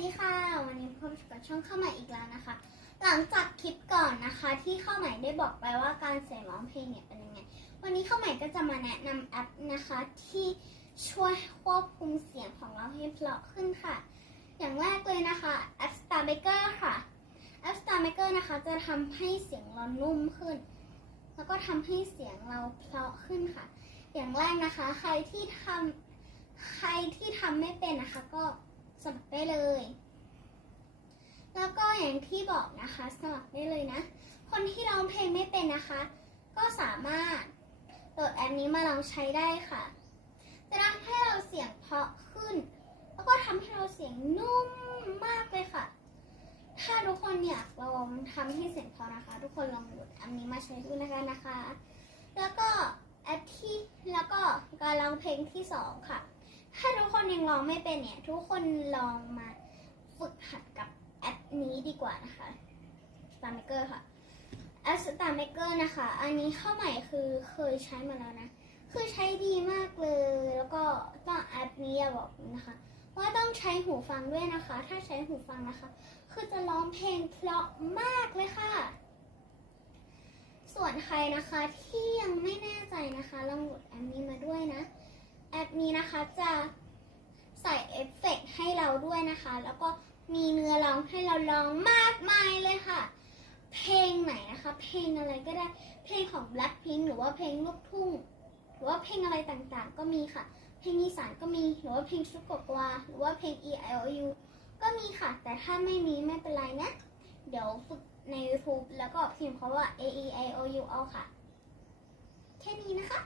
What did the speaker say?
ดีค่ะ วันนี้พบกับช่องเข้าใหม่อีกแล้วนะคะ หลังจากคลิปก่อนนะคะ ที่เข้าใหม่ได้บอกไปว่าการเสียงร้องเพลงเนี่ยเป็นยังไง วันนี้เข้าใหม่ก็จะมาแนะนำแอปนะคะที่ช่วยควบคุมเสียงของเราให้เพราะขึ้นค่ะ อย่างแรกเลยนะคะแอป Star Maker ค่ะแอป Star Maker นะคะจะทำให้เสียงเรานุ่มขึ้น แล้วก็ทำให้เสียงเราเพราะขึ้นค่ะ อย่างแรกนะคะ ใครที่ทำใครที่ทำไม่เป็นนะคะก็ สมัครได้เลย แล้วก็อย่างที่บอกนะคะ สมัครได้เลยนะ คนที่ร้องเพลงไม่เป็นนะคะ ก็สามารถโหลดแอปนี้มาลองใช้ได้ค่ะ จะทำให้เราเสียงเพาะขึ้น แล้วก็ทำให้เราเสียงนุ่มมากเลยค่ะ ถ้าทุกคนอยากลองทำให้เสียงเพาะนะคะ ทุกคนลองโหลดแอปนี้มาใช้ดูนะคะนะคะ แล้วก็แอปที่แล้วก็การร้องเพลงที่สองค่ะ ถ้าทุกคนยังร้องไม่เป็นเนี่ย ทุกคนลองมาฝึกหัดกับแอปนี้ดีกว่านะคะ Star Maker ค่ะ แอป Star Maker นะคะ อันนี้เข้าใหม่คือเคยใช้มาแล้วนะ คือใช้ดีมากเลย แล้วก็ต้องแอปนี้อย่าบอกนะคะว่าต้องใช้หูฟังด้วยนะคะ ถ้าใช้หูฟังนะคะ คือจะร้องเพลงเพราะมากเลยค่ะ ส่วนใครนะคะที่ยังไม่แน่ใจนะคะลองโหลดแอปนี้มาด้วยนะ แอปนี้นะคะจะใส่เอฟเฟกต์ให้เราด้วยนะคะ แล้วก็มีเนื้อร้องให้เราร้องมากมายเลยค่ะ เพลงไหนนะคะ เพลงอะไรก็ได้ เพลงของ Blackpink หรือว่าเพลงลูกทุ่ง หรือว่าเพลงอะไรต่างๆ ก็มีค่ะ เพลงอีสานก็มี หรือว่าเพลงชุดกกวาหรือว่าเพลง E I O U ก็มีค่ะ แต่ถ้าไม่มีไม่เป็นไรนะ เดี๋ยวฝึกใน YouTube แล้วก็พิมพ์คำว่า A E I O U เอาค่ะ แค่นี้นะคะ